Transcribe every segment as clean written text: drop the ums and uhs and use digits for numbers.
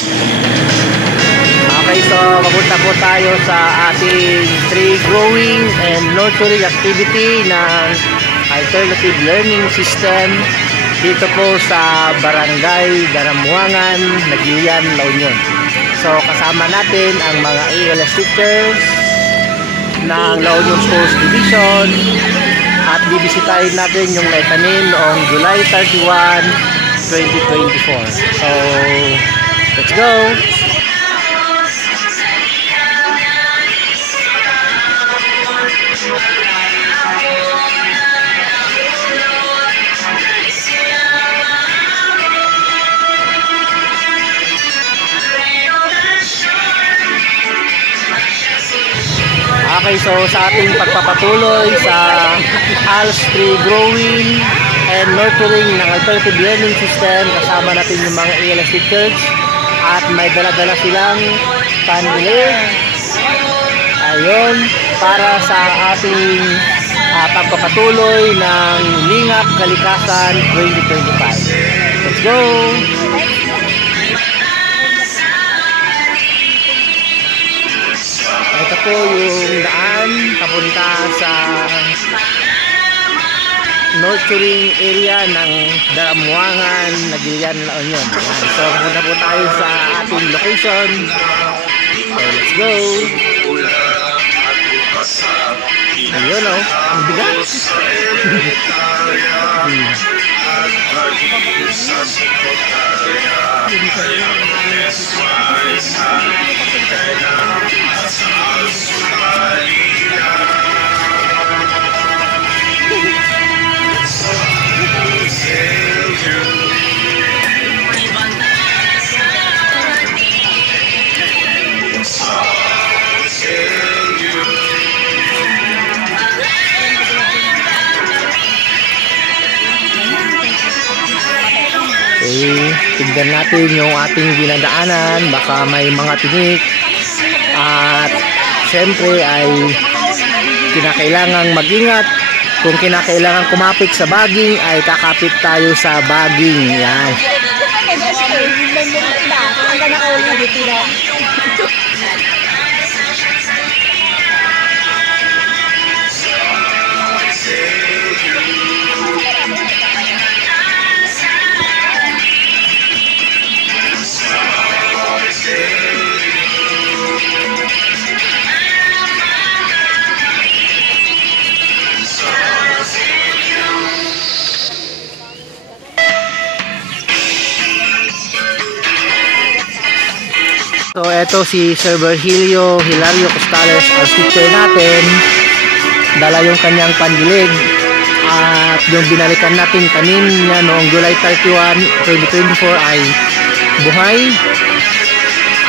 Okay, so papunta po tayo sa ating tree growing and nurturing activity ng alternative learning system dito po sa Barangay Daramuangan, Naguilian, La Union. So kasama natin ang mga ALS teachers ng La Union Schools Division at bibisitahin natin yung naitanim noong July 31, 2024. So let's go! Okay, so sa ating pagpapatuloy sa ALS tree growing and nurturing ng alternative learning system, kasama natin yung mga ALS teachers at may dala-dala silang pandilig. Ayun, para sa ating pagpapatuloy ng Lingap Kalikasan 2025. Let's go! Ito po yung daan papunta sa nurturing area ng Daramuangan, Naguilian, La Union. So punta po tayo sa ating location. So let's go! Ayun o, ang bigat! Okay, tignan natin yung ating dinadaanan, baka may mga tinik at syempre ay kinakailangang mag-ingat. Kung kinakailangan kumapit sa baging ay kakapit tayo sa baging. Yan. So eto si Sir Virgilio Hilario Costales, ang teacher natin. Dala yung kanyang pandilig at yung binalikan natin tanim niya noong July 31, 2024 ay buhay.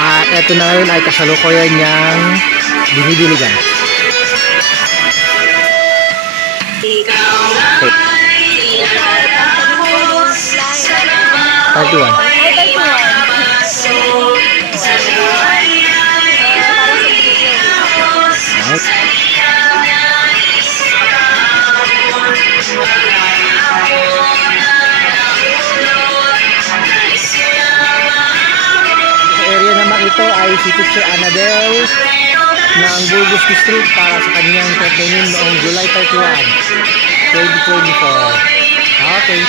At eto na ngayon ay kasalukuyan niyang dinidiligan. Okay. 31. Ito ay si Teacher Annabel ng Burgos District para sa kanyang pagdating noong July 31, 2024. Okay.